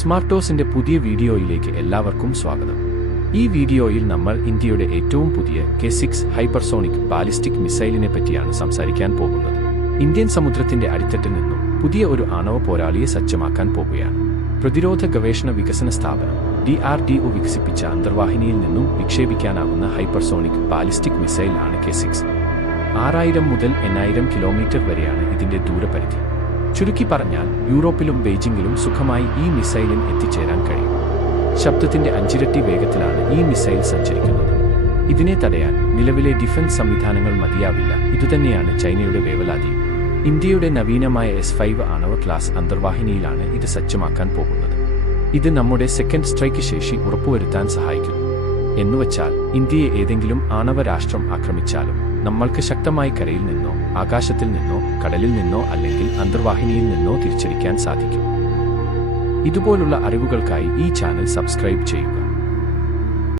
സ്മാർട്ടോസിന്റെ പുതിയ വീഡിയോയിലേക്ക് എല്ലാവർക്കും സ്വാഗതം. ഈ വീഡിയോയിൽ നമ്മൾ ഇന്ത്യയുടെ ഏറ്റവും പുതിയ കെ സിക്സ് ഹൈപ്പർസോണിക് ബാലിസ്റ്റിക് മിസൈലിനെ പറ്റിയാണ് സംസാരിക്കാൻ പോകുന്നത്. ഇന്ത്യൻ സമുദ്രത്തിന്റെ അടിത്തട്ടിൽ നിന്നും പുതിയ ഒരു ആണവ പോരാളിയെ സജ്ജമാക്കാൻ പോകുകയാണ്. പ്രതിരോധ ഗവേഷണ വികസന സ്ഥാപനം ഡി ആർ ഡി ഒ വികസിപ്പിച്ച അന്തർവാഹിനിയിൽ നിന്നും വിക്ഷേപിക്കാനാകുന്ന ഹൈപ്പർസോണിക് ബാലിസ്റ്റിക് മിസൈലാണ് കെ സിക്സ് ആറായിരം മുതൽ എണ്ണായിരം കിലോമീറ്റർ വരെയാണ് ഇതിന്റെ ദൂരപരിധി. ചുരുക്കി പറഞ്ഞാൽ യൂറോപ്പിലും ബെയ്ജിംഗിലും സുഖമായി ഈ മിസൈലിന് എത്തിച്ചേരാൻ കഴിയും. ശബ്ദത്തിന്റെ അഞ്ചിരട്ടി വേഗത്തിലാണ് ഈ മിസൈൽ സഞ്ചരിക്കുന്നത്. ഇതിനെ തടയാൻ നിലവിലെ ഡിഫൻസ് സംവിധാനങ്ങൾ മതിയാവില്ല. ഇതുതന്നെയാണ് ചൈനയുടെ വേവലാതിയും. ഇന്ത്യയുടെ നവീനമായ എസ് ഫൈവ് ആണവ ക്ലാസ് അന്തർവാഹിനിയിലാണ് ഇത് സജ്ജമാക്കാൻ പോകുന്നത്. ഇത് നമ്മുടെ സെക്കൻഡ് സ്ട്രൈക്ക് ശേഷി ഉറപ്പുവരുത്താൻ സഹായിക്കുന്നു. എന്നുവച്ചാൽ ഇന്ത്യയെ ഏതെങ്കിലും ആണവ രാഷ്ട്രം ആക്രമിച്ചാലും നമ്മൾക്ക് ശക്തമായി കരയിൽ നിന്നോ ആകാശത്തിൽ നിന്നോ കടലിൽ നിന്നോ അല്ലെങ്കിൽ അന്തർവാഹിനിയിൽ നിന്നോ തിരിച്ചടിക്കാൻ സാധിക്കും. ഇതുപോലുള്ള അറിവുകൾക്കായി ഈ ചാനൽ സബ്സ്ക്രൈബ് ചെയ്യുക.